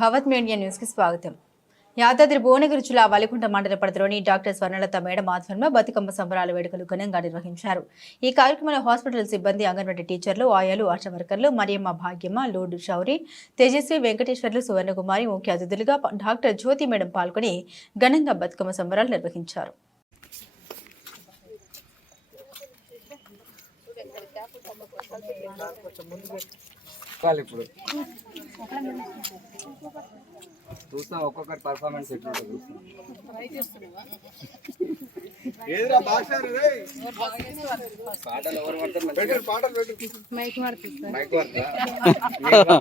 భవత్ media న్యూస్కి స్వాగతం. యాదాద్రి భువనగిరి జిల్లా వలికుంట మండల పరిధిలోని డాక్టర్ స్వర్ణలత మేడం ఆధ్వర్యంలో బతుకమ్మ సంబరాల వేడుకలు ఘనంగా నిర్వహించారు. ఈ కార్యక్రమంలో హాస్పిటల్ సిబ్బంది అంగన్వాడీ టీచర్లు ఆయాలు ఆశా వర్కర్లు మరియమ్మ భాగ్యమ్మ లోడు శౌరి తేజస్వి వెంకటేశ్వర్లు సువర్ణకుమారి ముఖ్య అతిథులుగా డాక్టర్ జ్యోతి మేడం పాల్గొని ఘనంగా బతుకమ్మ సంబరాలు నిర్వహించారు. చెప్పాలి ఇప్పుడు చూస్తాం ఒక్కొక్కరి పర్ఫార్మెన్స్ చూస్తాం రే పాటలు ఎవరు పడతారు మైక్?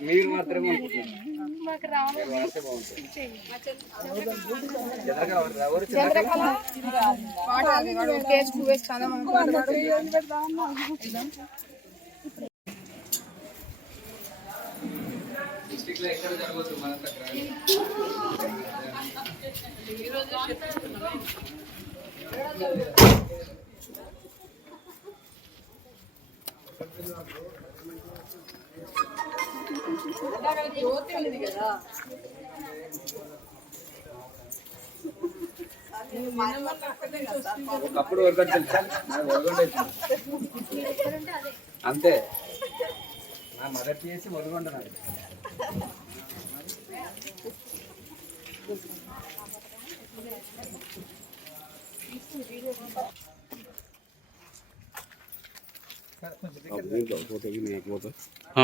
మీరు- మాత్రమే. మీరు వాడితే బాగుంటుంది. ఎలాగా ఎవరు- ఎవరు చిన్నగా? డిస్ట్రిక్ట్లో ఎక్కడ జరగవచ్చు మన ఒకప్పుడు తెలుసా? అంతే. నా మొదటి చేసి ఒరగొండ నాకు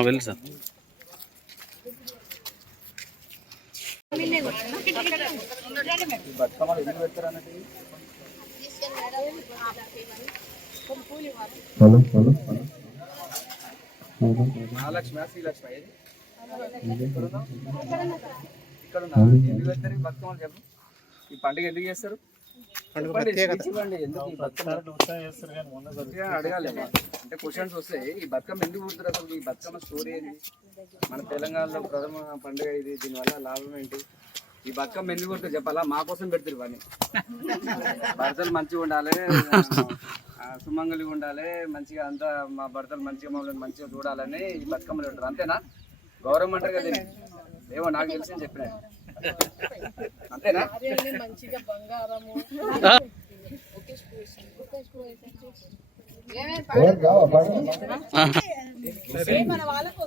వెళ్ళి సార్. ఎందుకు పెడతారు అన్నట్టు మహాలక్ష్మి శ్రీలక్ష్మి. ఇక్కడ చెప్పు ఈ పండుగ ఎందుకు చేస్తారు అడగాలి అంటే క్వశ్చన్స్ వస్తాయి ఈ బతుకమ్మ ఎందుకు పుడుతుంది అసలు ఈ బతుకమ్మ స్టోరీ ఏంటి మన తెలంగాణలో ప్రథమ పండుగ ఇది దీనివల్ల లాభం ఏంటి ఈ బతుకమ్మ ఎందుకు పుడుతుంది చెప్పాలా మా కోసం పెడతారు. ఇవన్నీ భర్తలు మంచిగా ఉండాలి ఆ, సుమంగలిగా ఉండాలి మంచిగా అంతా మా భర్తలు మంచిగా మమ్మల్ని మంచిగా చూడాలని ఈ బతుకమ్మలు ఉంటారు అంతేనా? గౌరవం అంటారు కదా. ఏమో నాకు తెలిసి చెప్పిన. అంతేనా?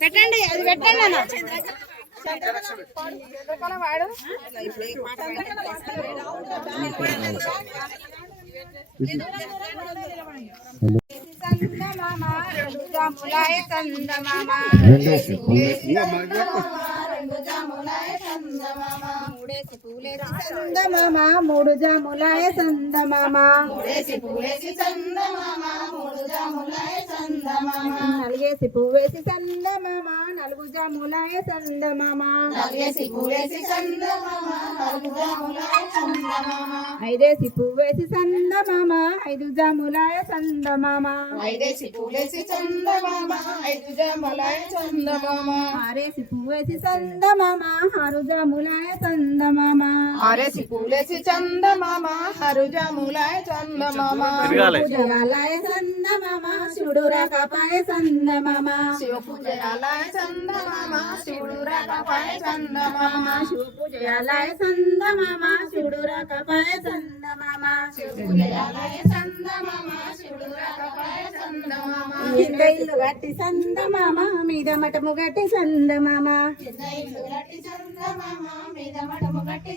పెట్టండి అది పెట్టండి అన్న. చందమామ. మూడు జాములాయ చందమామ. నలిగేసి పువ్వేసి చందమామ. నలుగు జాములాయ చందమామ ఐదేసి పువ్వేసి చందమామ ఐదు జాములాయ చందమామ ఐదేసి పూలేసి చందమామ ఐదు జమలాయ చందమామ ఆరేసి పువ్వేసి చందమామ ఆరు జాములాయ చందమామ ఆరేసి పూలేసి చందమామ హరుజములాయ చందమామ పూజలాయ చందమామ శివుడు రాకపాయ చందమామ శివ పూజయాలయ చందమామ శివుడు రకపాయ చందమామ. శివ శివుడు రాకపాయ పూజయాలయ చందమామ. శివుడు రకపాయ చందమామ. కింద ఇల్లు గట్టి చందమామ మీద మఠము గట్టి గట్టి మీద మఠము గట్టి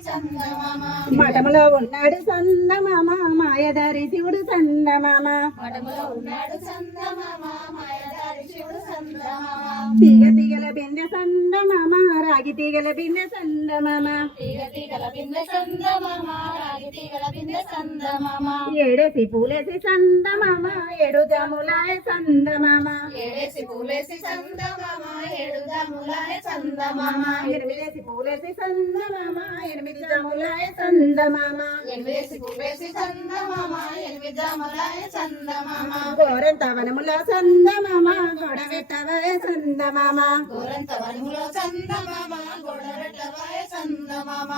మఠములో ఉన్నాడు చందమామ మాయదారి శివుడు చందమామ. మఠములో ఉన్నాడు చందమామ మాయదారి శివుడు చందమామ. తీగ తీగల బిందె చందమామ రాగి తీగల బిందె చందమామ తీగ తీగల బిందె చందమామ రాగి తీగల బిందె చందమామ ఏడేసి పూలేసి చందమామ ఏడు జాములాయ చందమామ ఏడేసి పూలేసి చందమామ ఏడు దములాయ చందమామ ఎనిమిదేసి పూలేసి చందమామ ఎనిమిది జాములాయ చందమామ ఎనిమిదేసి పూలేసి చందమామ ఎనిమిది దములాయ చందమామ గోరెంత వనముల చందమామ గొడవెట్టవయ చందమామ గోరంత వనములో చందమామ చందమామ.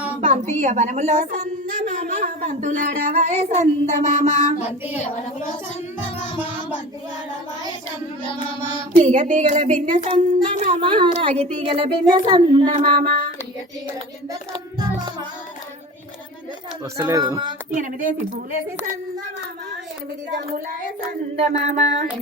వనముల చందమామ బంతులాడవయ చందమామ. బంతి వనములో చందమామ బంతులాడవాయ చందమామ. తీగ తీగల బిందె చందమామ రాగి తీగల బిందె చందమామ. తీగ తీగల బిందె సందమామ వస్తలేదు. ఎనిమిదేసి పూలేసి ఎనిమిది జములాయ సందమామ